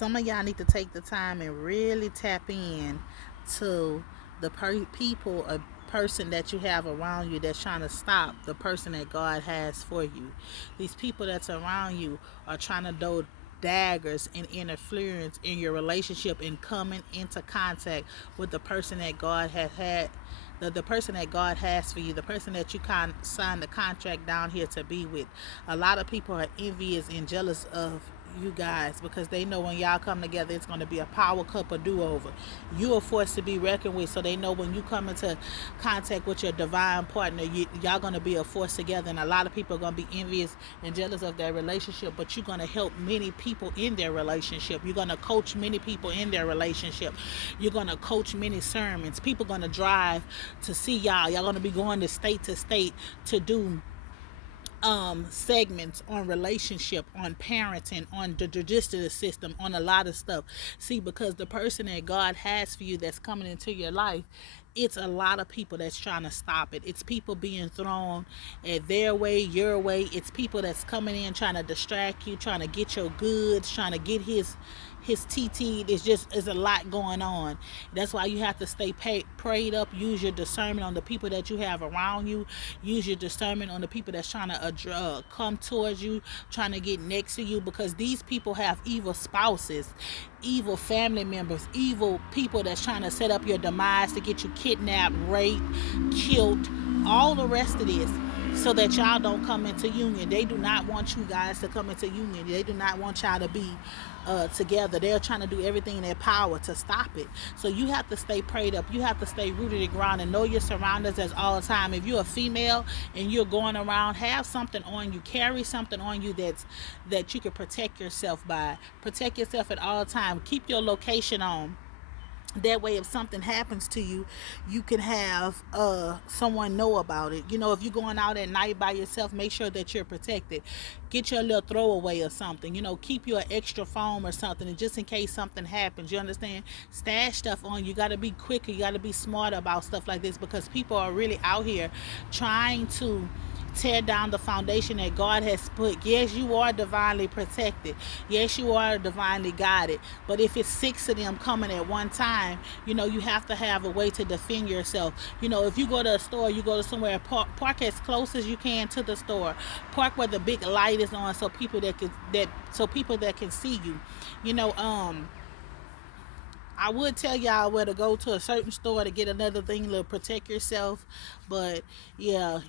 some of y'all need to take the time and really tap in to the people or person that you have around you that's trying to stop the person that God has for you. These people that's around you are trying to do daggers and interference in your relationship and coming into contact with the person that God has had, the person that God has for you, the person that you signed the contract down here to be with. A lot of people are envious and jealous of you guys because they know when y'all come together it's going to be a power couple do-over. You are forced to be reckoned with, so they know when you come into contact with your divine partner, y'all going to be a force together. And a lot of people are going to be envious and jealous of their relationship, but you're going to help many people in their relationship. You're going to coach many people in their relationship. You're going to coach many sermons. People going to drive to see y'all going to be going to state to do segments on relationship, on parenting, on the judicial system, on a lot of stuff. See, because the person that God has for you that's coming into your life, it's a lot of people that's trying to stop it. It's people being thrown at their way, your way. It's people that's coming in trying to distract you, trying to get your goods, trying to get his TT. It's a lot going on. That's why you have to stay prayed up. Use your discernment on the people that you have around you. Use your discernment on the people that's trying to come towards you, trying to get next to you, because these people have evil spouses, evil family members, evil people that's trying to set up your demise to get you kidnapped, raped, killed, all the rest of this, so that y'all don't come into union. They do not want you guys to come into union. They do not want y'all to be together. They're trying to do everything in their power to stop it. So you have to stay prayed up. You have to stay rooted in ground and know your surroundings at all the time. If you're a female and you're going around, have something on you. Carry something on you that you can protect yourself by. Protect yourself at all times. Keep your location on. That way if something happens to you, you can have someone know about it. If you're going out at night by yourself, make sure that you're protected. Get your little throwaway or something. Keep your extra phone or something, and just in case something happens, you understand, stash stuff on. You got to be quicker, you got to be smarter about stuff like this, because people are really out here trying to tear down the foundation that God has put. Yes, you are divinely protected. Yes, you are divinely guided. But if it's six of them coming at one time, you have to have a way to defend yourself. If you go to a store, you go to somewhere, park as close as you can to the store. Park where the big light is on, so people that can see you. You know, um, I would tell y'all where to go to a certain store to get another thing to protect yourself. But yeah,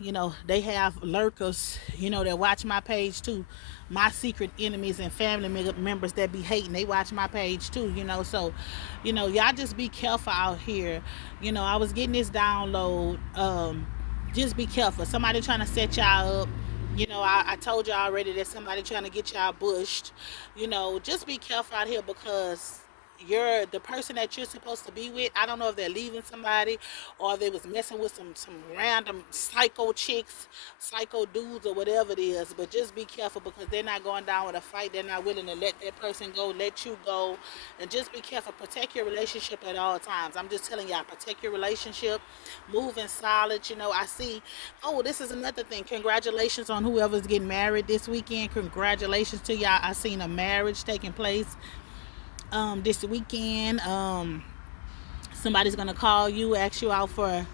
they have lurkers, that watch my page too. My secret enemies and family members that be hating, they watch my page too. So, y'all just be careful out here. I was getting this download. Just be careful. Somebody trying to set y'all up. I told y'all already that somebody trying to get y'all bushed. Just be careful out here, because you're the person that you're supposed to be with. I don't know if they're leaving somebody, or they was messing with some random psycho chicks, psycho dudes, or whatever it is. But just be careful, because they're not going down with a fight. They're not willing to let that person go, let you go. And just be careful. Protect your relationship at all times. I'm just telling y'all, protect your relationship. Move in silence. I see. Oh, this is another thing. Congratulations on whoever's getting married this weekend. Congratulations to y'all. I seen a marriage taking place this weekend. Somebody's gonna call you, ask you out for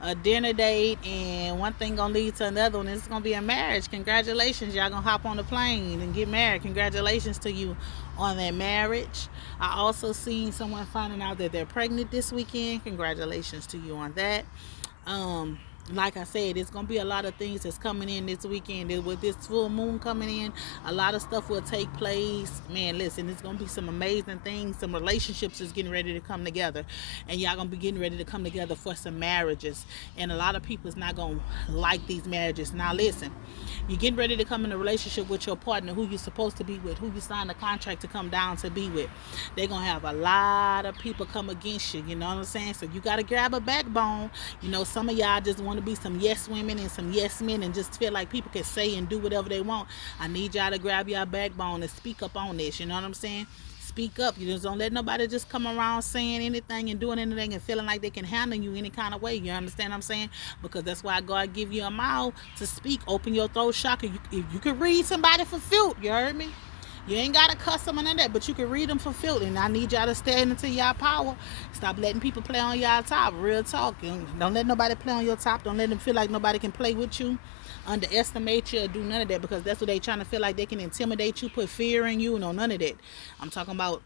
a dinner date, and one thing gonna lead to another one. It's gonna be a marriage. Congratulations, y'all gonna hop on the plane and get married. Congratulations to you on that marriage. I also seen someone finding out that they're pregnant this weekend. Congratulations to you on that. um like I said, it's gonna be a lot of things that's coming in this weekend. With this full moon coming in, a lot of stuff will take place. Man, listen, it's gonna be some amazing things. Some relationships is getting ready to come together, and y'all gonna be getting ready to come together for some marriages. And a lot of people is not gonna like these marriages. Now, listen, you're getting ready to come in a relationship with your partner, who you're supposed to be with, who you signed a contract to come down to be with. They're gonna have a lot of people come against you. You know what I'm saying? So you gotta grab a backbone. Some of y'all just want to be some yes women and some yes men, and just feel like people can say and do whatever they want. I need y'all to grab your backbone and speak up on this. You know what I'm saying? Speak up. You just don't let nobody just come around saying anything and doing anything and feeling like they can handle you any kind of way. You understand what I'm saying? Because that's why God give you a mouth to speak. Open your throat chakra. If you can read somebody for filth, you heard me? You ain't gotta cuss them or none of that, but you can read them for filth. And I need y'all to stand into y'all power. Stop letting people play on y'all top. Real talk. Don't let nobody play on your top. Don't let them feel like nobody can play with you, underestimate you, or do none of that, because that's what they trying to feel like they can intimidate you, put fear in you. No, none of that. I'm talking about,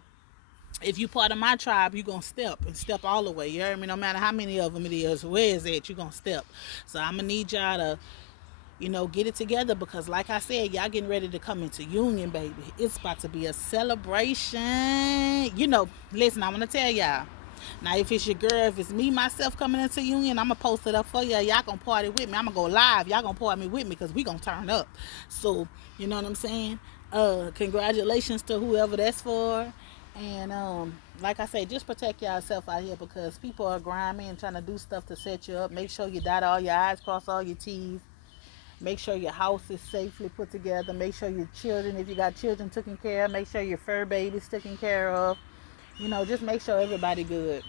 if you part of my tribe, you gonna step and step all the way. You heard me? No matter how many of them it is, where is it, you gonna step. So I'm gonna need y'all to, get it together, because like I said, y'all getting ready to come into union, baby. It's about to be a celebration. Listen, I want to tell y'all. Now, if it's your girl, if it's me, myself coming into union, I'm going to post it up for y'all. Y'all going to party with me. I'm going to go live. Y'all going to party with me, because we going to turn up. So, you know what I'm saying? Congratulations to whoever that's for. And like I say, just protect yourself out here, because people are grimy and trying to do stuff to set you up. Make sure you dot all your I's, cross all your T's. Make sure your house is safely put together. Make sure your children, if you got children, taken care of. Make sure your fur baby's taken care of. Just make sure everybody good.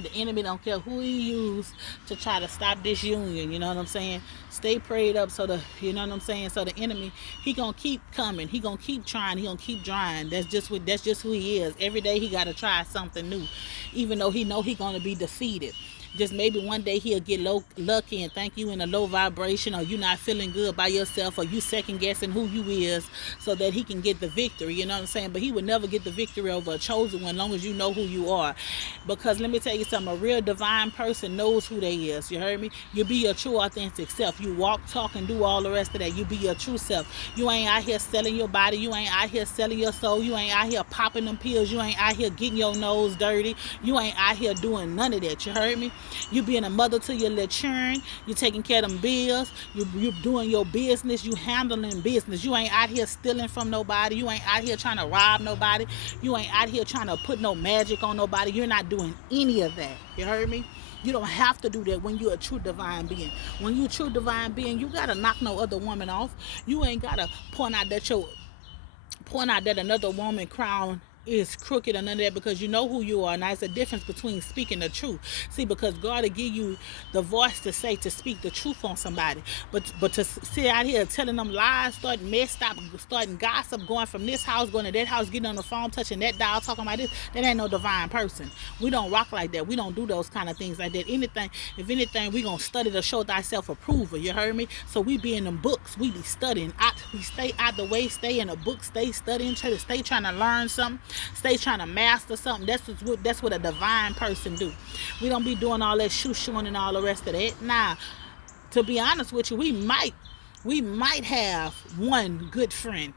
The enemy don't care who he use to try to stop this union. You know what I'm saying? Stay prayed up, so so the enemy, he gonna keep coming. He gonna keep trying. He gonna keep trying. That's just who he is. Every day he gotta try something new, even though he know he gonna be defeated. Just maybe one day he'll get lucky and think you in a low vibration, or you not feeling good by yourself, or you second guessing who you is, so that he can get the victory. You know what I'm saying? But he would never get the victory over a chosen one, as long as you know who you are. Because let me tell you something, a real divine person knows who they is. You heard me? You be your true authentic self. You walk, talk, and do all the rest of that. You be your true self. You ain't out here selling your body. You ain't out here selling your soul. You ain't out here popping them pills. You ain't out here getting your nose dirty. You ain't out here doing none of that. You heard me? You being a mother to your little children. You taking care of them bills. You doing your business. You handling business. You ain't out here stealing from nobody. You ain't out here trying to rob nobody. You ain't out here trying to put no magic on nobody. You're not doing any of that. You heard me? You don't have to do that when you're a true divine being. When you're a true divine being, you gotta knock no other woman off. You ain't gotta point out that another woman crown is crooked or none of that, because you know who you are. Now, it's a difference between speaking the truth. See, because God will give you the voice to speak the truth on somebody. But to sit out here telling them lies, starting gossip, going from this house, going to that house, getting on the phone, touching that dial, talking about this, that ain't no divine person. We don't rock like that. We don't do those kind of things like that. If anything, we gonna study to show thyself approval. You heard me? So we be in them books. We be studying. We stay out the way, stay in a book, stay studying, stay trying to learn something. Stay trying to master something. That's what a divine person do. We don't be doing all that shoo-shooing and all the rest of that. Now, to be honest with you, we might have one good friend.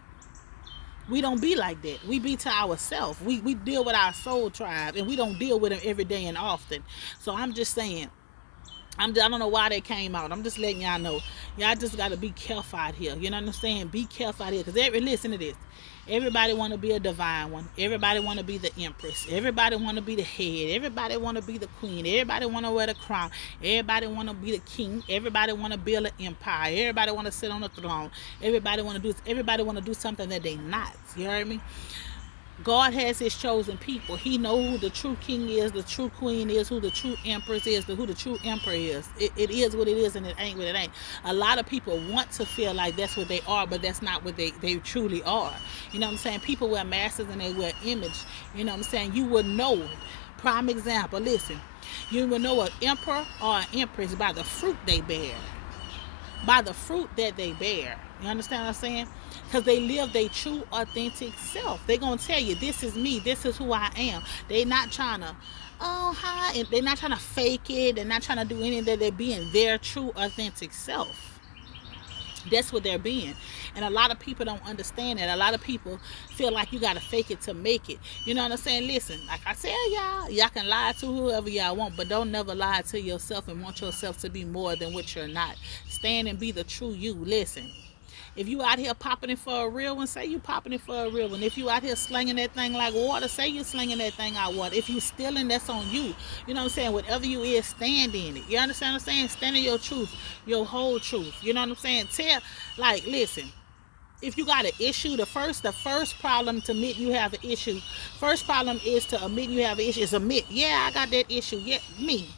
We don't be like that. We be to ourselves. We deal with our soul tribe, and we don't deal with them every day and often. So I'm just saying, I don't know why they came out. I'm just letting y'all know. Y'all just got to be careful out here. You know what I'm saying? Be careful out here. Because listen to this. Everybody want to be a divine one. Everybody want to be the empress. Everybody want to be the head. Everybody want to be the queen. Everybody want to wear the crown. Everybody want to be the king. Everybody want to build an empire. Everybody want to sit on the throne. Everybody want to do something that they not. You heard me? God has his chosen people. He know who the true king is, the true queen is, who the true empress is, who the true emperor is. It is what it is, and it ain't what it ain't. A lot of people want to feel like that's what they are, but that's not what they truly are. You know what I'm saying? People wear masks and they wear image. You know what I'm saying? You would know. Prime example, listen. You would know an emperor or an empress by the fruit they bear. By the fruit that they bear. You understand what I'm saying? Because they live their true, authentic self. They're going to tell you, this is me. This is who I am. They're not trying to, hi. And they're not trying to fake it. They're not trying to do any of that. They're being their true, authentic self. That's what they're being. And a lot of people don't understand that. A lot of people feel like you got to fake it to make it. You know what I'm saying? Listen, like I said, y'all can lie to whoever y'all want, but don't never lie to yourself and want yourself to be more than what you're not. Stand and be the true you. Listen. If you out here popping it for a real one, say you popping it for a real one. If you out here slinging that thing like water, say you slinging that thing out water. If you stealing, that's on you. You know what I'm saying? Whatever you is, stand in it. You understand what I'm saying? Stand in your truth, your whole truth. You know what I'm saying? Listen. If you got an issue, the first problem to admit you have an issue. First problem is to admit you have an issue. Is admit, yeah, I got that issue. Yeah, me.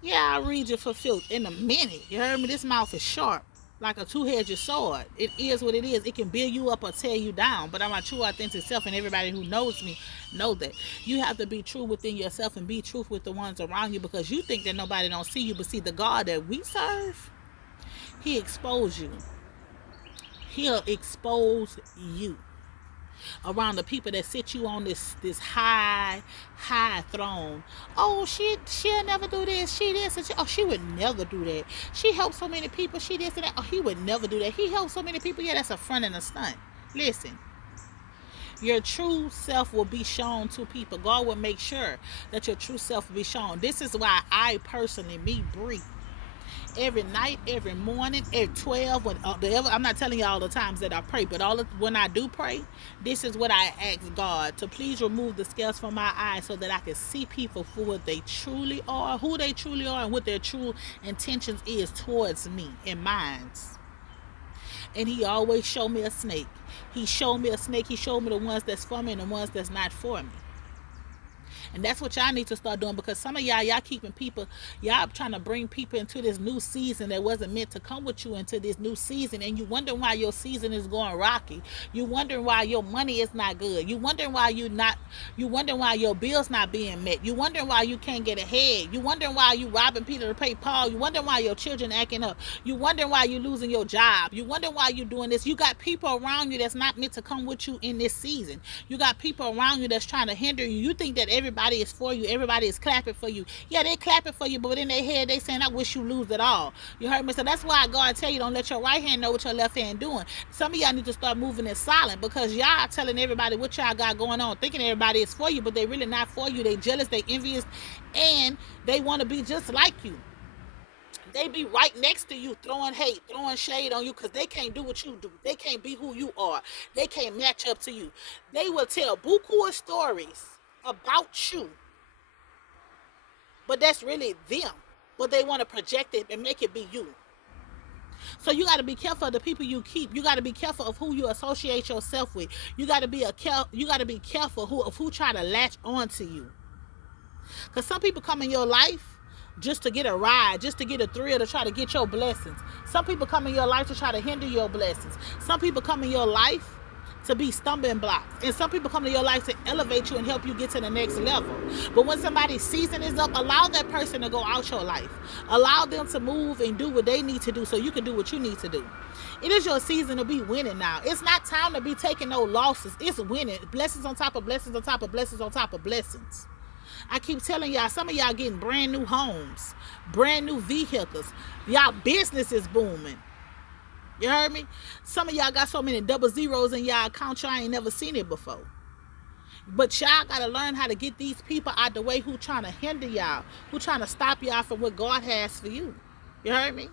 Yeah, I'll read you for filth in a minute. You heard me? This mouth is sharp. like a two-edged sword. It is what it is. It can build you up or tear you down. But I'm my true, authentic self, and everybody who knows me know that. You have to be true within yourself and be truth with the ones around you, because you think that nobody don't see you. But see, the God that we serve, He expose you. He'll expose you around the people that sit you on this high throne. Oh, she'll never do this. She this and she would never do that. She helped so many people. She this and that. Oh, he would never do that. He helped so many people. Yeah, that's a front and a stunt. Listen, your true self will be shown to people. God will make sure that your true self will be shown. This is why I personally, me, Bree, every night, every morning, at 12, I'm not telling you all the times that I pray, but when I do pray, this is what I ask God to please remove the scales from my eyes, so that I can see people for what they truly are, who they truly are, and what their true intentions is towards me and mine. And He always showed me a snake. He showed me a snake. He showed me the ones that's for me and the ones that's not for me. And that's what y'all need to start doing, because some of y'all keeping people, y'all trying to bring people into this new season that wasn't meant to come with you into this new season. And you wondering why your season is going rocky. You wondering why your money is not good. You wondering why you wondering why your bills not being met. You wondering why you can't get ahead. You wondering why you robbing Peter to pay Paul. You wondering why your children acting up. You wondering why you losing your job. You wondering why you doing this. You got people around you that's not meant to come with you in this season. You got people around you that's trying to hinder you. You think that everybody is for you. Everybody is clapping for you. Yeah, they clapping for you, but in their head they saying, I wish you lose it all. You heard me? So that's why God tell you, don't let your right hand know what your left hand doing. Some of y'all need to start moving in silent, because y'all telling everybody what y'all got going on, thinking everybody is for you, but they really not for you. They jealous, they envious, and they want to be just like you. They be right next to you, throwing hate, throwing shade on you, because they can't do what you do. They can't be who you are. They can't match up to you. They will tell buku of stories about you, but that's really them. But they want to project it and make it be you. So you got to be careful of the people you keep. You got to be careful of who you associate yourself with. You got to be careful of who try to latch on to you. Because some people come in your life just to get a ride, just to get a thrill, to try to get your blessings. Some people come in your life to try to hinder your blessings. Some people come in your life to be stumbling blocks. And some people come to your life to elevate you and help you get to the next level. But when somebody's season is up, allow that person to go out your life. Allow them to move and do what they need to do, so you can do what you need to do. It is your season to be winning now. It's not time to be taking no losses. It's winning. Blessings on top of blessings on top of blessings on top of blessings. I keep telling y'all, some of y'all getting brand new homes, brand new vehicles. Y'all business is booming. You heard me? Some of y'all got so many double zeros in y'all account, y'all ain't never seen it before. But y'all got to learn how to get these people out the way who trying to hinder y'all, who trying to stop y'all from what God has for you. You heard me?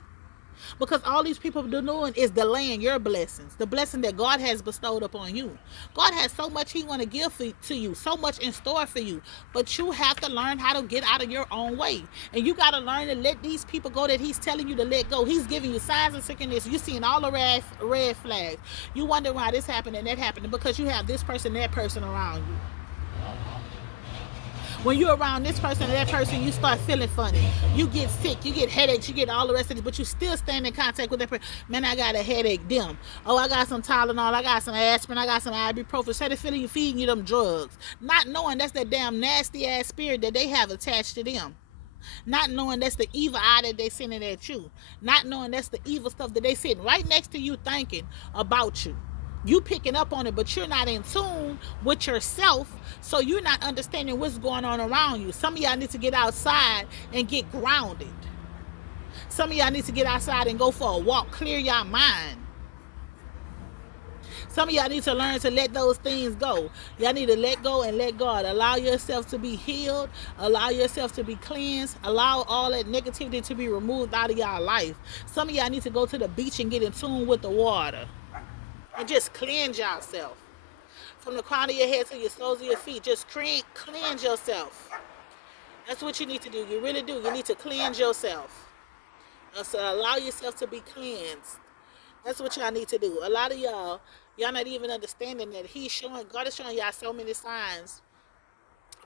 Because all these people are doing is delaying your blessings, the blessing that God has bestowed upon you. God has so much He want to give to you, so much in store for you. But you have to learn how to get out of your own way. And you got to learn to let these people go that He's telling you to let go. He's giving you signs and sickness. You're seeing all the red flags. You wonder why this happened and that happened, because you have this person, that person around you. When you're around this person and that person, you start feeling funny. You get sick, you get headaches, you get all the rest of it, but you still stand in contact with that person. Man, I got a headache. Them. Oh, I got some Tylenol, I got some aspirin, I got some ibuprofen. Instead of feeding you them drugs. Not knowing that's that damn nasty ass spirit that they have attached to them. Not knowing that's the evil eye that they sending at you. Not knowing that's the evil stuff that they sitting right next to you thinking about you. You picking up on it, but you're not in tune with yourself, so you're not understanding what's going on around you. Some of y'all need to get outside and get grounded. Some of y'all need to get outside and go for a walk, clear your mind. Some of y'all need to learn to let those things go. Y'all need to let go and let God. Allow yourself to be healed. Allow yourself to be cleansed. Allow all that negativity to be removed out of y'all life. Some of y'all need to go to the beach and get in tune with the water. And just cleanse yourself. From the crown of your head to your soles of your feet. Just cleanse yourself. That's what you need to do. You really do. You need to cleanse yourself. So allow yourself to be cleansed. That's what y'all need to do. A lot of y'all not even understanding that God is showing y'all so many signs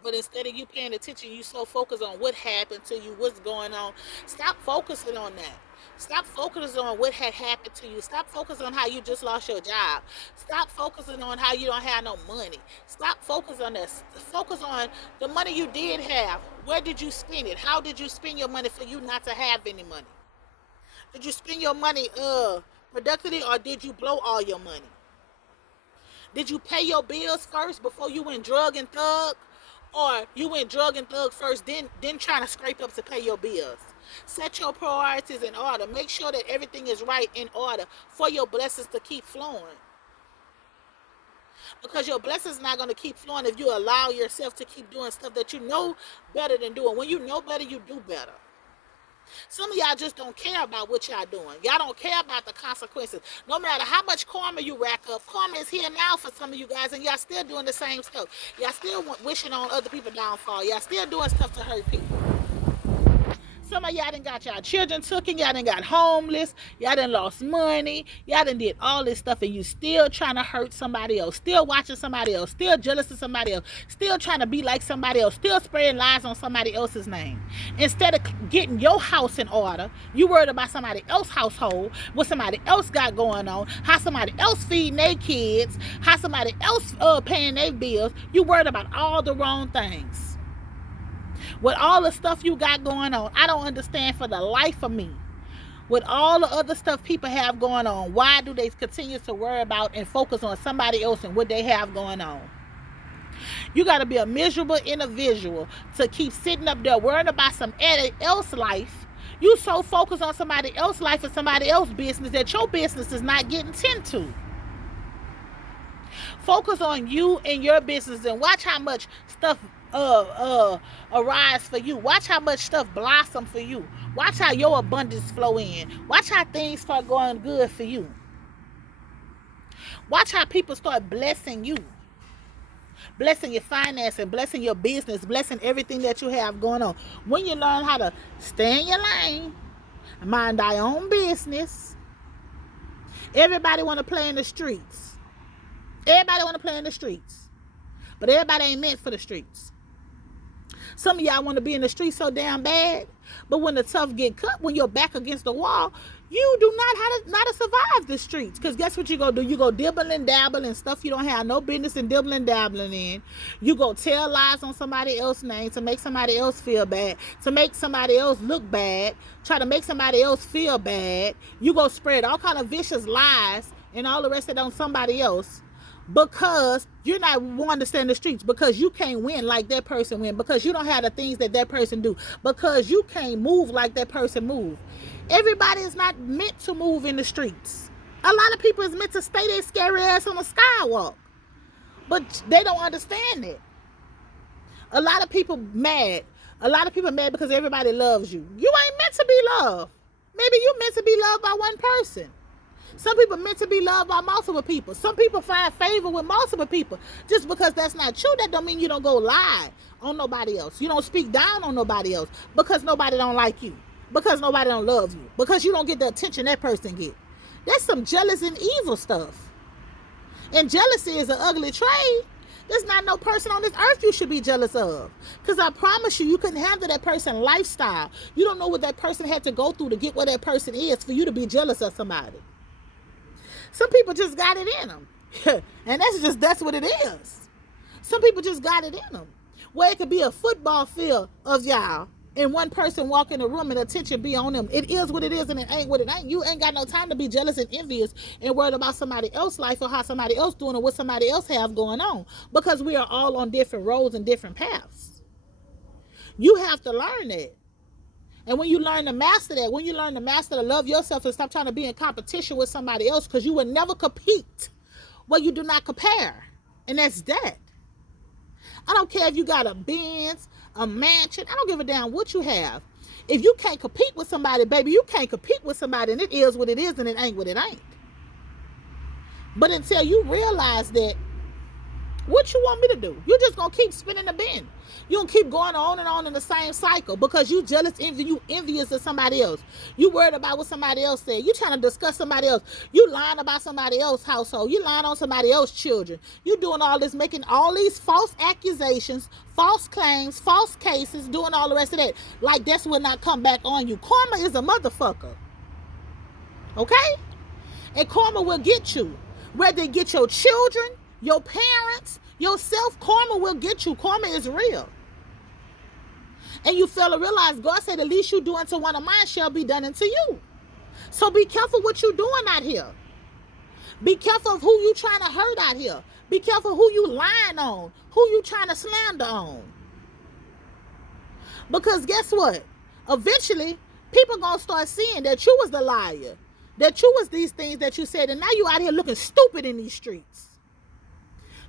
But instead of you paying attention, you so focused on what happened to you, what's going on. Stop focusing on that. Stop focusing on what had happened to you. Stop focusing on how you just lost your job. Stop focusing on how you don't have no money. Stop focusing on this. Focus on the money you did have. Where did you spend it? How did you spend your money for you not to have any money? Did you spend your money productively, or did you blow all your money? Did you pay your bills first before you went drug and thug? Or you went drug and thug first, then trying to scrape up to pay your bills? Set your priorities in order. Make sure that everything is right in order for your blessings to keep flowing. Because your blessings not going to keep flowing if you allow yourself to keep doing stuff that you know better than doing. When you know better, you do better. Some of y'all just don't care about what y'all doing. Y'all don't care about the consequences. No matter how much karma you rack up, karma is here now for some of you guys, and y'all still doing the same stuff. Y'all still wishing on other people's downfall. Y'all still doing stuff to hurt people. Some of y'all done got y'all children taken, y'all done got homeless, y'all done lost money, y'all done did all this stuff, and you still trying to hurt somebody else, still watching somebody else, still jealous of somebody else, still trying to be like somebody else, still spreading lies on somebody else's name. Instead of getting your house in order, you worried about somebody else's household, what somebody else got going on, how somebody else feeding their kids, how somebody else paying their bills. You worried about all the wrong things. With all the stuff you got going on, I don't understand for the life of me. With all the other stuff people have going on, why do they continue to worry about and focus on somebody else and what they have going on? You got to be a miserable individual to keep sitting up there worrying about somebody else's life. You so focused on somebody else's life and somebody else's business that your business is not getting tended to. Focus on you and your business and watch how much stuff arise for you. Watch how much stuff blossom for you. Watch how your abundance flow in. Watch how things start going good for you. Watch how people start blessing you. Blessing your finances, blessing your business, blessing everything that you have going on. When you learn how to stay in your lane, mind thy own business. Everybody want to play in the streets. Everybody want to play in the streets. But everybody ain't meant for the streets. Some of y'all want to be in the streets so damn bad, but when the tough get cut, when you're back against the wall, you do not to survive the streets. Because guess what you go do? You go dibble and dabble in stuff you don't have no business in dibble and dabbling in. You go tell lies on somebody else's name to make somebody else feel bad, to make somebody else look bad, try to make somebody else feel bad. You go spread all kind of vicious lies and all the rest of it on somebody else. Because you're not wanting to stay in the streets, because you can't win like that person win, because you don't have the things that that person do, because you can't move like that person move. Everybody is not meant to move in the streets. A lot of people is meant to stay their scary ass on the skywalk, but they don't understand it. A lot of people mad. A lot of people mad because everybody loves you. You ain't meant to be loved. Maybe you meant to be loved by one person. Some people meant to be loved by multiple people. Some people find favor with multiple people. Just because that's not true, that don't mean you don't go lie on nobody else. You don't speak down on nobody else because nobody don't like you, because nobody don't love you, because you don't get the attention that person get. That's some jealous and evil stuff. And jealousy is an ugly trait. There's not no person on this earth you should be jealous of. Because I promise you, you couldn't handle that person's lifestyle. You don't know what that person had to go through to get where that person is for you to be jealous of somebody. Some people just got it in them. And that's what it is. Some people just got it in them. Where it could be a football field of y'all and one person walk in the room and attention be on them. It is what it is and it ain't what it ain't. You ain't got no time to be jealous and envious and worried about somebody else's life or how somebody else doing or what somebody else have going on. Because we are all on different roads and different paths. You have to learn that. And when you learn to master that, when you learn to master to love yourself and stop trying to be in competition with somebody else, because you will never compete where you do not compare. And that's that. I don't care if you got a Benz, a mansion. I don't give a damn what you have. If you can't compete with somebody, baby, you can't compete with somebody, and it is what it is and it ain't what it ain't. But until you realize that What you want me to do? You just gonna keep spinning the bin. You gonna keep going on and on in the same cycle because you jealous, you envious of somebody else. You worried about what somebody else said. You trying to discuss somebody else. You lying about somebody else's household. You lying on somebody else's children. You doing all this, making all these false accusations, false claims, false cases, doing all the rest of that. Like that's will not come back on you. Karma is a motherfucker. Okay? And karma will get you. Whether it get your children, your parents, yourself, karma will get you. Karma is real. And you fail to realize God said the least you do unto one of mine shall be done unto you. So be careful what you doing out here. Be careful of who you trying to hurt out here. Be careful who you lying on, who you trying to slander on. Because guess what? Eventually, people gonna start seeing that you was the liar, that you was these things that you said, and now you out here looking stupid in these streets.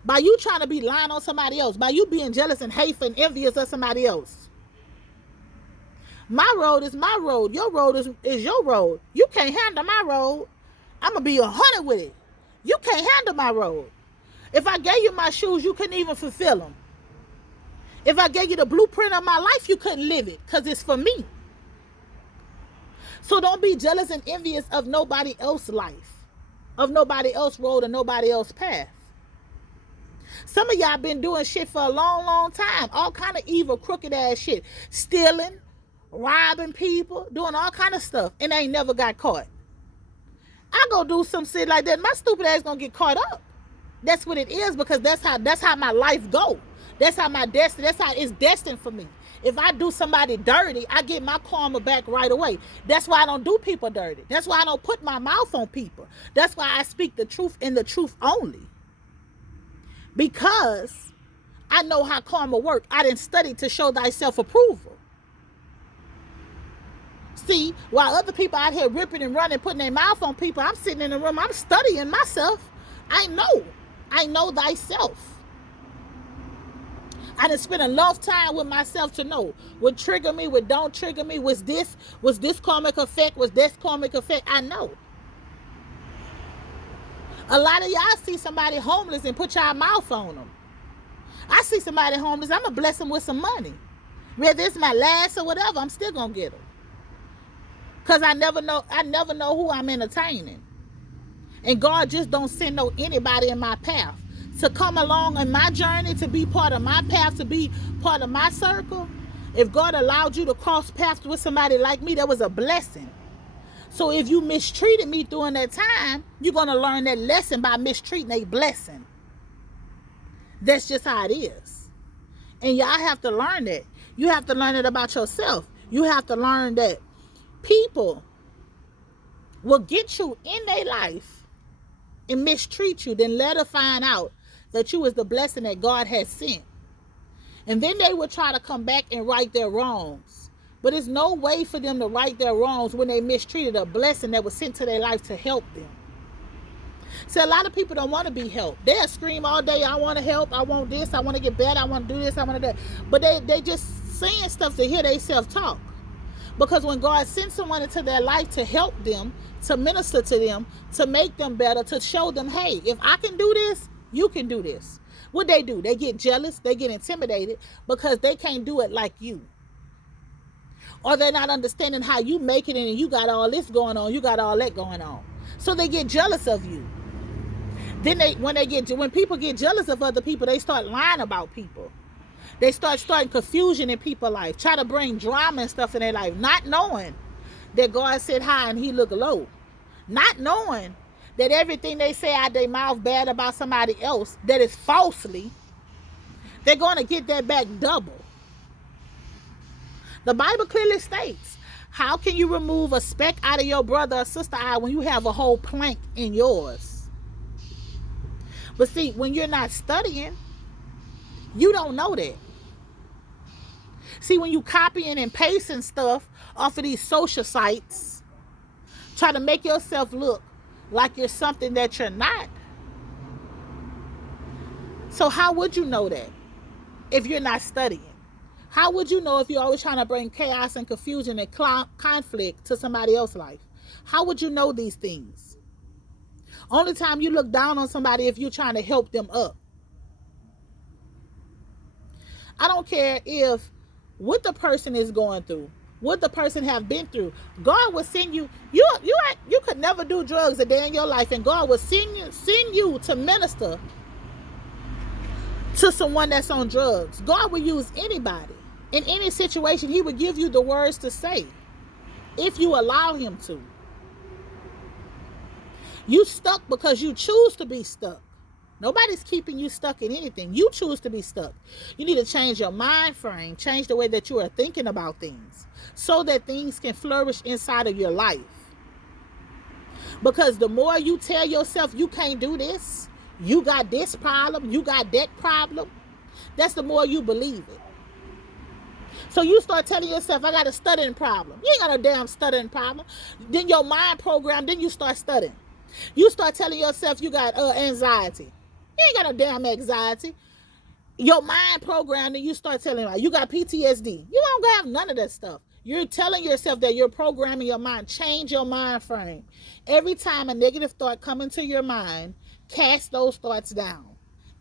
By you trying to be lying on somebody else, by you being jealous and hateful and envious of somebody else. My road is my road. Your road is your road. You can't handle my road. I'm going to be 100 with it. You can't handle my road. If I gave you my shoes, you couldn't even fulfill them. If I gave you the blueprint of my life, you couldn't live it because it's for me. So don't be jealous and envious of nobody else's life, of nobody else's road, or nobody else's path. Some of y'all been doing shit for a long, long time. All kind of evil, crooked ass shit. Stealing, robbing people, doing all kind of stuff, and ain't never got caught. I go do some shit like that, my stupid ass gonna get caught up. That's what it is, because that's how my life go. That's how my destiny, that's how it's destined for me. If I do somebody dirty, I get my karma back right away. That's why I don't do people dirty. That's why I don't put my mouth on people. That's why I speak the truth and the truth only. Because I know how karma works. I didn't study to show thyself approval. See, while other people out here ripping and running, putting their mouth on people, I'm sitting in the room, I'm studying myself. I know thyself. I done spent enough time with myself to know what trigger me, what don't trigger me, was this karmic effect, was this karmic effect. I know. A lot of y'all see somebody homeless and put y'all mouth on them. I see somebody homeless, I'm going to bless them with some money. Whether it's my last or whatever, I'm still going to get them. Because I never know who I'm entertaining. And God just don't send anybody in my path to come along in my journey, to be part of my path, to be part of my circle. If God allowed you to cross paths with somebody like me, that was a blessing. So if you mistreated me during that time, you're going to learn that lesson by mistreating a blessing. That's just how it is. And y'all have to learn that. You have to learn it about yourself. You have to learn that people will get you in their life and mistreat you, then let her find out that you was the blessing that God had sent. And then they will try to come back and right their wrongs. But there's no way for them to right their wrongs when they mistreated a blessing that was sent to their life to help them. So a lot of people don't want to be helped. They'll scream all day, I want to help, I want this, I want to get better, I want to do this, I want to do that. But they just saying stuff to hear themselves talk. Because when God sends someone into their life to help them, to minister to them, to make them better, to show them, hey, if I can do this, you can do this. What they do? They get jealous, they get intimidated because they can't do it like you. Or they're not understanding how you make it, and you got all this going on, you got all that going on. So they get jealous of you. Then when people get jealous of other people, they start lying about people. They start starting confusion in people's life, try to bring drama and stuff in their life, not knowing that God sit high and he look low. Not knowing that everything they say out their mouth bad about somebody else, that is falsely, they're going to get that back double. The Bible clearly states, how can you remove a speck out of your brother or sister eye when you have a whole plank in yours? But see, when you're not studying, you don't know that. See, when you copying and pasting stuff off of these social sites, try to make yourself look like you're something that you're not. So how would you know that if you're not studying? How would you know if you're always trying to bring chaos and confusion and conflict to somebody else's life? How would you know these things? Only time you look down on somebody if you're trying to help them up. I don't care if what the person is going through, what the person have been through. God will send you. You could never do drugs a day in your life, and God will send you to minister to someone that's on drugs. God will use anybody in any situation. He will give you the words to say if you allow him to. You stuck because you choose to be stuck. Nobody's keeping you stuck in anything. You choose to be stuck. You need to change your mind frame, change the way that you are thinking about things so that things can flourish inside of your life. Because the more you tell yourself you can't do this, you got this problem, you got that problem, that's the more you believe it. So you start telling yourself, I got a stuttering problem. You ain't got no damn stuttering problem. Then your mind program, then you start stuttering. You start telling yourself you got anxiety. You ain't got no damn anxiety. Your mind program, then you start telling you got PTSD. You don't have none of that stuff. You're telling yourself that you're programming your mind. Change your mind frame. Every time a negative thought comes into your mind, cast those thoughts down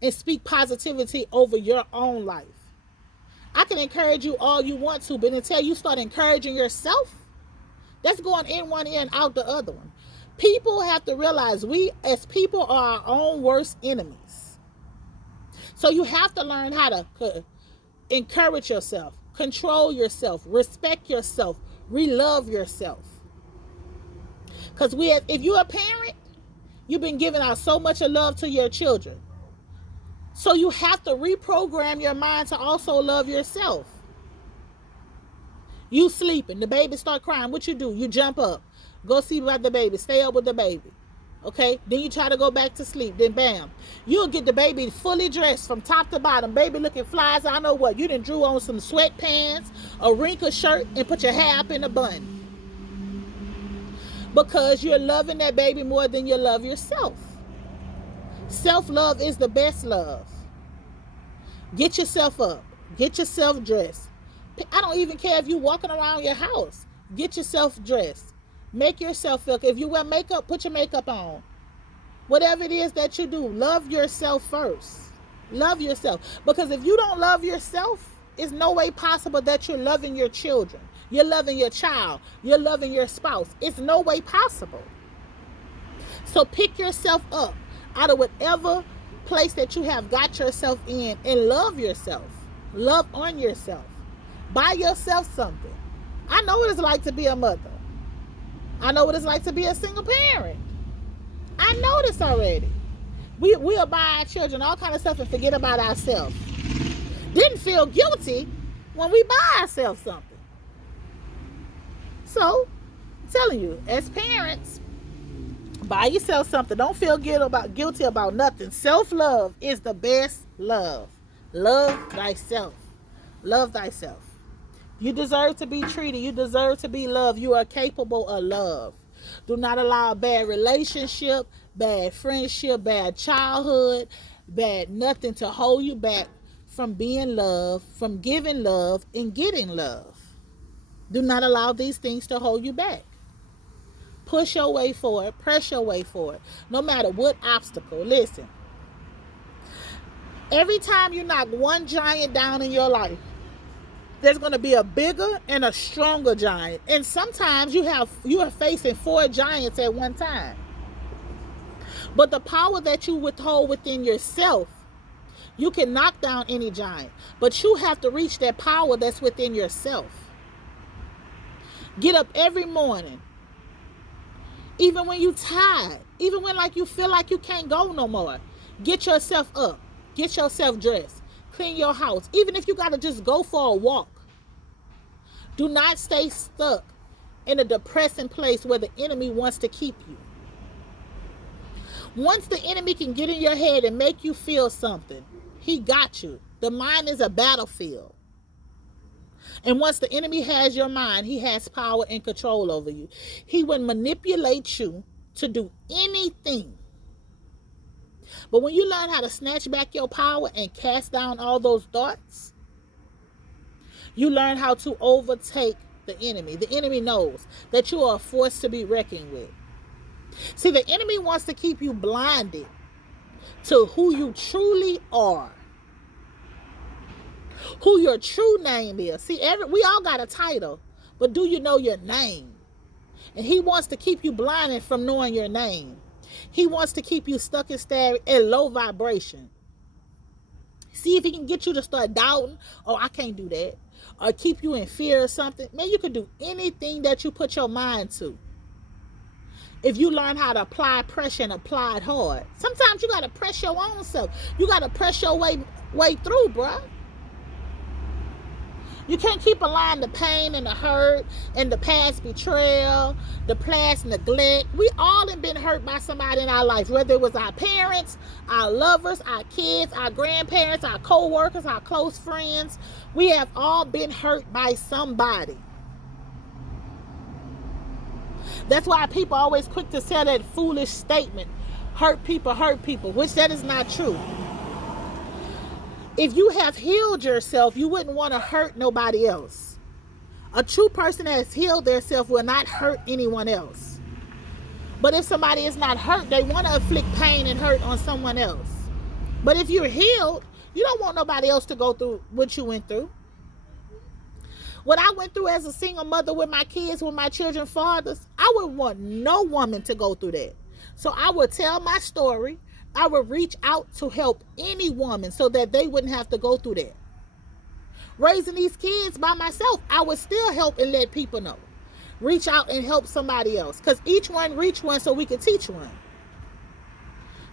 and speak positivity over your own life. I can encourage you all you want to, but until you start encouraging yourself, that's going in one ear and out the other one. People have to realize we as people are our own worst enemies. So you have to learn how to encourage yourself, control yourself, respect yourself, re-love yourself. Because if you're a parent, you've been giving out so much of love to your children. So you have to reprogram your mind to also love yourself. You sleeping, the baby start crying. What you do? You jump up. Go see about the baby. Stay up with the baby. Okay? Then you try to go back to sleep. Then bam. You'll get the baby fully dressed from top to bottom. Baby looking fly as I know what. You done drew on some sweatpants, a wrinkled shirt, and put your hair up in a bun. Because you're loving that baby more than you love yourself. Self-love is the best love. Get yourself up. Get yourself dressed. I don't even care if you're walking around your house. Get yourself dressed. Make yourself feel. If you wear makeup, put your makeup on. Whatever it is that you do, love yourself first. Love yourself. Because if you don't love yourself, it's no way possible that you're loving your children. You're loving your child. You're loving your spouse. It's no way possible. So pick yourself up out of whatever place that you have got yourself in and love yourself. Love on yourself. Buy yourself something. I know what it's like to be a mother. I know what it's like to be a single parent. I know this already. We'll buy our children all kind of stuff and forget about ourselves. Didn't feel guilty when we buy ourselves something. So, I'm telling you, as parents, buy yourself something. Don't feel guilty about nothing. Self-love is the best love. Love thyself. Love thyself. You deserve to be treated. You deserve to be loved. You are capable of love. Do not allow a bad relationship, bad friendship, bad childhood, bad nothing to hold you back from being loved, from giving love and getting love. Do not allow these things to hold you back. Push your way forward. Press your way forward. No matter what obstacle. Listen. Every time you knock one giant down in your life, there's going to be a bigger and a stronger giant. And sometimes you are facing 4 giants at one time. But the power that you withhold within yourself, you can knock down any giant. But you have to reach that power that's within yourself. Get up every morning. Even when you're tired. Even when you feel like you can't go no more. Get yourself up. Get yourself dressed. Clean your house. Even if you got to just go for a walk. Do not stay stuck in a depressing place where the enemy wants to keep you. Once the enemy can get in your head and make you feel something, he got you. The mind is a battlefield. And once the enemy has your mind, he has power and control over you. He will manipulate you to do anything. But when you learn how to snatch back your power and cast down all those thoughts, you learn how to overtake the enemy. The enemy knows that you are a force to be reckoned with. See, the enemy wants to keep you blinded to who you truly are. Who your true name is. See, we all got a title, but do you know your name? And he wants to keep you blinded from knowing your name. He wants to keep you stuck and stagnant at low vibration. See if he can get you to start doubting, oh, I can't do that. Or keep you in fear or something. Man, you can do anything that you put your mind to. If you learn how to apply pressure and apply it hard. Sometimes you got to press your own self. You got to press your way through, bruh. You can't keep allowing the pain and the hurt and the past betrayal, the past neglect. We all have been hurt by somebody in our life, whether it was our parents, our lovers, our kids, our grandparents, our co-workers, our close friends. We have all been hurt by somebody. That's why people are always quick to say that foolish statement, hurt people, which that is not true. If you have healed yourself, you wouldn't want to hurt nobody else. A true person that has healed themselves will not hurt anyone else. But if somebody is not hurt, they want to inflict pain and hurt on someone else. But if you're healed, you don't want nobody else to go through what you went through. What I went through as a single mother with my kids, with my children's fathers, I would want no woman to go through that. So I would tell my story. I would reach out to help any woman so that they wouldn't have to go through that. Raising these kids by myself, I would still help and let people know. Reach out and help somebody else. Because each one reach one so we can teach one.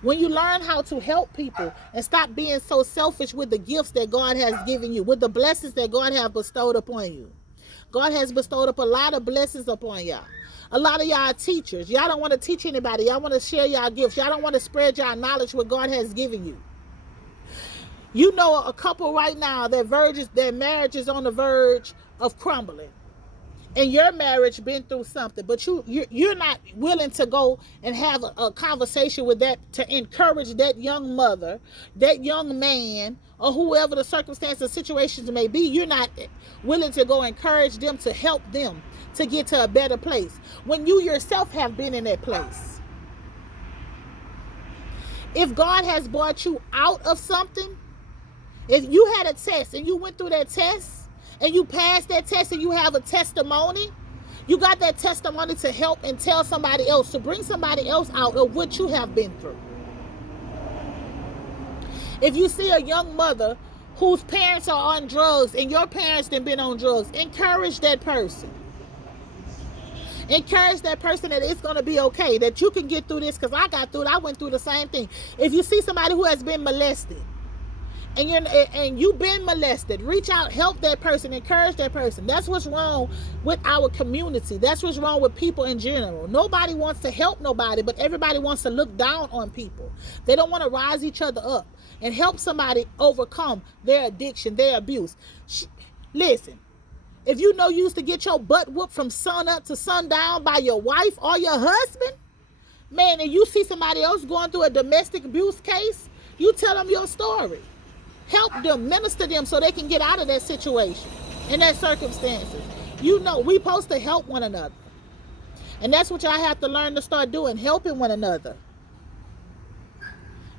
When you learn how to help people and stop being so selfish with the gifts that God has given you, with the blessings that God has bestowed upon you. God has bestowed up a lot of blessings upon y'all. A lot of y'all are teachers. Y'all don't want to teach anybody. Y'all want to share y'all gifts. Y'all don't want to spread y'all knowledge what God has given you. You know a couple right now, their marriage is on the verge of crumbling. And your marriage been through something, but you're not willing to go and have a conversation with that to encourage that young mother, that young man, or whoever the circumstances, situations may be. You're not willing to go encourage them to help them to get to a better place when you yourself have been in that place. If God has brought you out of something, if you had a test and you went through that test and you passed that test and you have a testimony, you got that testimony to help and tell somebody else, to bring somebody else out of what you have been through. If you see a young mother whose parents are on drugs and your parents have been on drugs, encourage that person. Encourage that person that it's going to be okay, that you can get through this, because I got through it. I went through the same thing. If you see somebody who has been molested and you've been molested, reach out, help that person, encourage that person. That's what's wrong with our community. That's what's wrong with people in general. Nobody wants to help nobody, but everybody wants to look down on people. They don't want to rise each other up and help somebody overcome their addiction, their abuse. Listen. If you know you used to get your butt whooped from sun up to sundown by your wife or your husband, man, and you see somebody else going through a domestic abuse case, you tell them your story. Help them, minister them so they can get out of that situation and that circumstances. You know, we supposed to help one another. And that's what y'all have to learn to start doing, helping one another.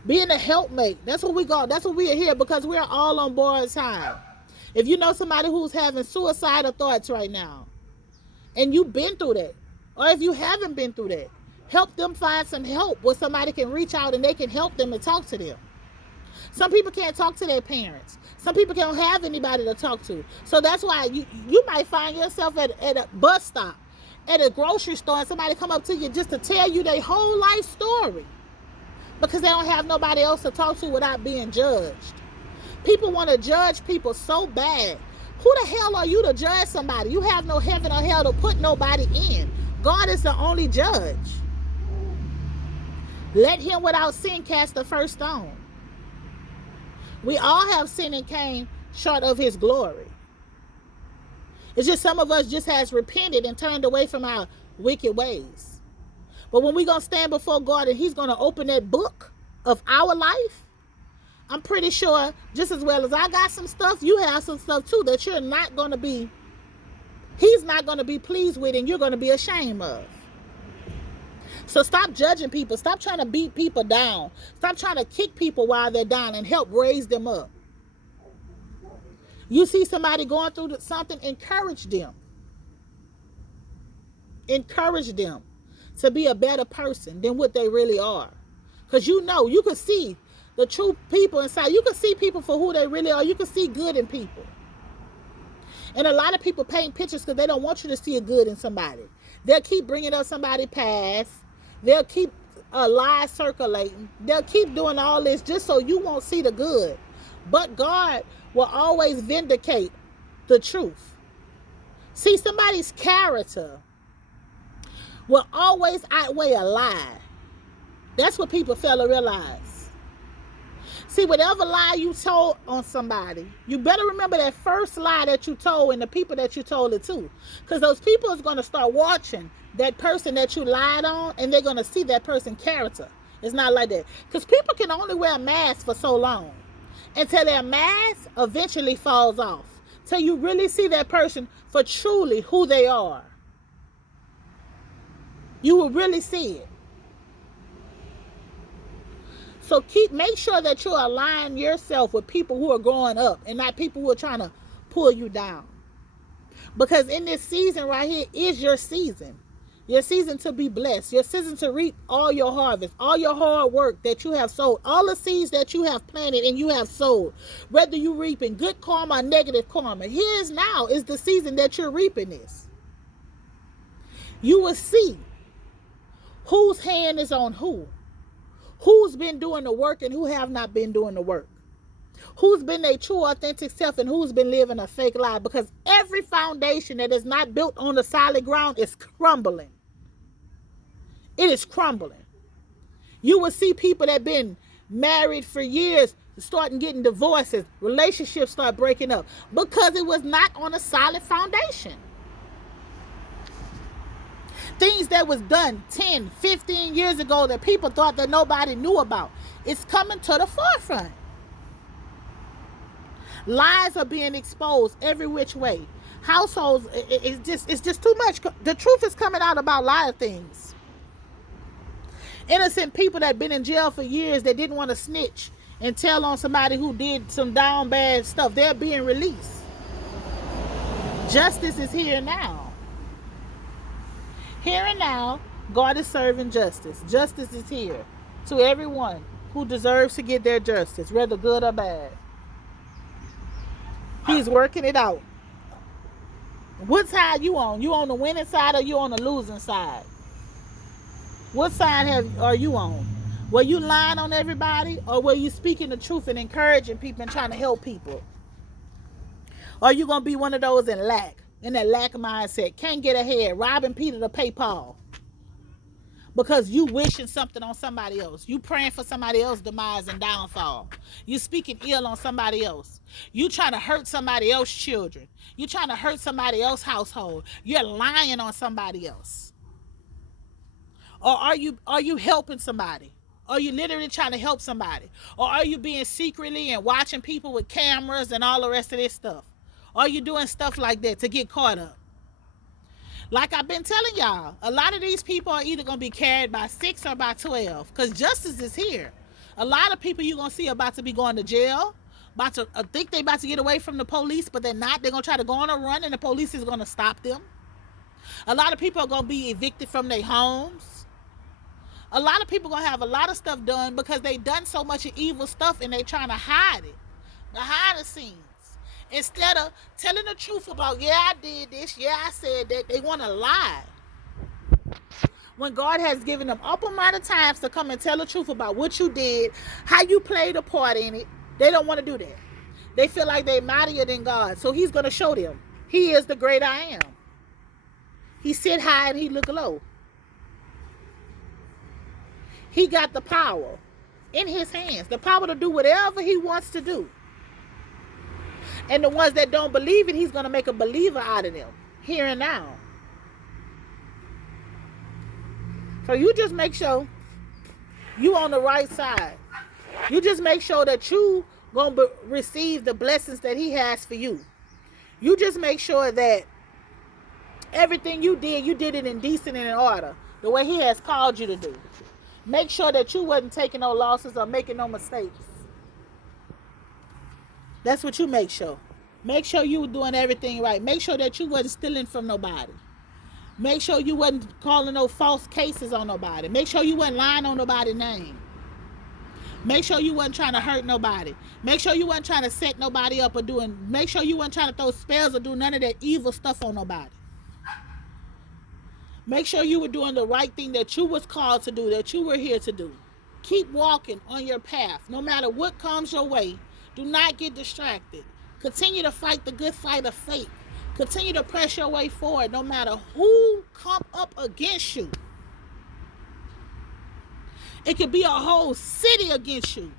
Being a helpmate. That's what we go. That's what we are here, because we're all on board time. If you know somebody who's having suicidal thoughts right now, and you've been through that, or if you haven't been through that, help them find some help where somebody can reach out and they can help them and talk to them. Some people can't talk to their parents. Some people don't have anybody to talk to. So that's why you might find yourself at a bus stop, at a grocery store, and somebody come up to you just to tell you their whole life story, because they don't have nobody else to talk to without being judged. People want to judge people so bad. Who the hell are you to judge somebody? You have no heaven or hell to put nobody in. God is the only judge. Let him without sin cast the first stone. We all have sinned and came short of his glory. It's just some of us just has repented and turned away from our wicked ways. But when we're going to stand before God and he's going to open that book of our life, I'm pretty sure just as well as I got some stuff, you have some stuff too that you're not going to be, he's not going to be pleased with and you're going to be ashamed of. So stop judging people. Stop trying to beat people down. Stop trying to kick people while they're down and help raise them up. You see somebody going through something, encourage them. Encourage them to be a better person than what they really are. Because you can see the true people inside. You can see people for who they really are. You can see good in people. And a lot of people paint pictures because they don't want you to see a good in somebody. They'll keep bringing up somebody's past. They'll keep lies circulating. They'll keep doing all this just so you won't see the good. But God will always vindicate the truth. See, somebody's character will always outweigh a lie. That's what people fail to realize. See, whatever lie you told on somebody, you better remember that first lie that you told and the people that you told it to. Because those people is going to start watching that person that you lied on, and they're going to see that person's character. It's not like that. Because people can only wear a mask for so long until their mask eventually falls off. Till you really see that person for truly who they are. You will really see it. So make sure that you align yourself with people who are growing up and not people who are trying to pull you down. Because in this season right here is your season. Your season to be blessed. Your season to reap all your harvest. All your hard work that you have sowed. All the seeds that you have planted and you have sowed. Whether you reaping good karma or negative karma. Here's now is the season that you're reaping this. You will see whose hand is on who. Who's been doing the work and who have not been doing the work. Who's been their true authentic self and who's been living a fake life. Because every foundation that is not built on the solid ground is crumbling. It is crumbling. You will see people that have been married for years starting getting divorces. Relationships start breaking up. Because it was not on a solid foundation. Things that was done 10, 15 years ago that people thought that nobody knew about. It's coming to the forefront. Lies are being exposed every which way. Households, it's just too much. The truth is coming out about a lot of things. Innocent people that have been in jail for years that didn't want to snitch and tell on somebody who did some down bad stuff, they're being released. Justice is here now. Here and now, God is serving justice. Justice is here to everyone who deserves to get their justice, whether good or bad. He's working it out. What side you on? You on the winning side or you on the losing side? What side are you on? Were you lying on everybody, or were you speaking the truth and encouraging people and trying to help people? Or are you going to be one of those in lack mindset, can't get ahead, robbing Peter to pay Paul? Because you wishing something on somebody else. You praying for somebody else's demise and downfall. You speaking ill on somebody else. You trying to hurt somebody else's children. You trying to hurt somebody else's household. You're lying on somebody else. Or are you helping somebody? Are you literally trying to help somebody? Or are you being secretly and watching people with cameras and all the rest of this stuff? Are you doing stuff like that to get caught up? Like I've been telling y'all, a lot of these people are either going to be carried by 6 or by 12, because justice is here. A lot of people you're going to see about to be going to jail, think they about to get away from the police, but they're not. They're going to try to go on a run and the police is going to stop them. A lot of people are going to be evicted from their homes. A lot of people are going to have a lot of stuff done because they done so much evil stuff and they trying to hide it behind the scenes. Instead of telling the truth about, yeah, I did this, yeah, I said that, they want to lie. When God has given them ample amount of times to come and tell the truth about what you did, how you played a part in it, they don't want to do that. They feel like they're mightier than God. So he's going to show them. He is the great I am. He sit high and he look low. He got the power in his hands. The power to do whatever he wants to do. And the ones that don't believe it, he's going to make a believer out of them. Here and now. So you just make sure you on the right side. You just make sure that you going to receive the blessings that he has for you. You just make sure that everything you did it in decent and in order. The way he has called you to do. Make sure that you wasn't taking no losses or making no mistakes. That's what you make sure. Make sure you were doing everything right. Make sure that you wasn't stealing from nobody. Make sure you wasn't calling no false cases on nobody. Make sure you wasn't lying on nobody's name. Make sure you wasn't trying to hurt nobody. Make sure you wasn't trying to set nobody up or make sure you wasn't trying to throw spells or do none of that evil stuff on nobody. Make sure you were doing the right thing that you was called to do, that you were here to do. Keep walking on your path. No matter what comes your way, do not get distracted. Continue to fight the good fight of faith. Continue to press your way forward no matter who come up against you. It could be a whole city against you.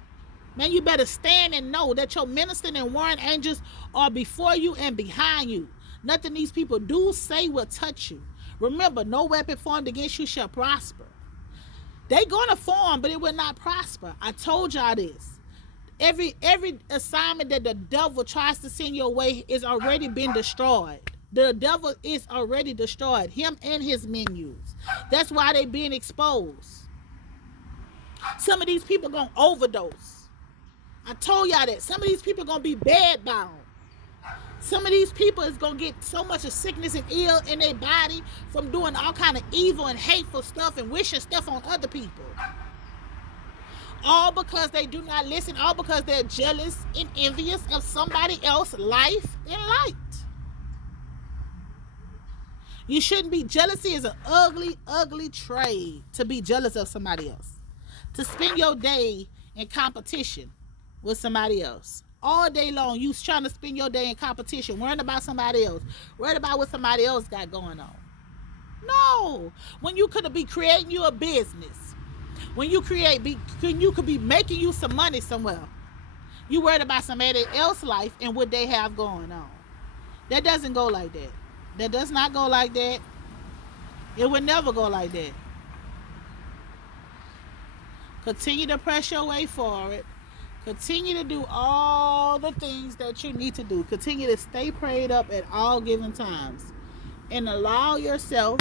Man, you better stand and know that your ministering and warring angels are before you and behind you. Nothing these people do, say will touch you. Remember, no weapon formed against you shall prosper. They gonna form, but it will not prosper. I told y'all this. Every assignment that the devil tries to send your way is already been destroyed. The devil is already destroyed. Him and his minions. That's why they being exposed. Some of these people gonna overdose. I told y'all that. Some of these people gonna be bed bound. Some of these people is gonna get so much of sickness and ill in their body from doing all kind of evil and hateful stuff and wishing stuff on other people. All because they do not listen. All because they're jealous and envious of somebody else's life and light. You shouldn't be. Jealousy is an ugly, ugly trait, to be jealous of somebody else. To spend your day in competition with somebody else. All day long, you trying to spend your day in competition, worrying about somebody else, worried about what somebody else got going on. No. When you could be creating you a business. When you you could be making you some money somewhere. You worried about somebody else's life and what they have going on. That doesn't go like that. That does not go like that. It would never go like that. Continue to press your way forward. Continue to do all the things that you need to do. Continue to stay prayed up at all given times. And allow yourself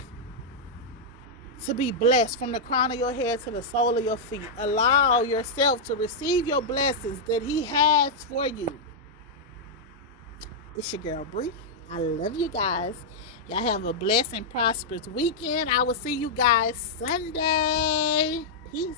to be blessed from the crown of your head to the sole of your feet. Allow yourself to receive your blessings that he has for you. It's your girl, Bree. I love you guys. Y'all have a blessed and prosperous weekend. I will see you guys Sunday. Peace.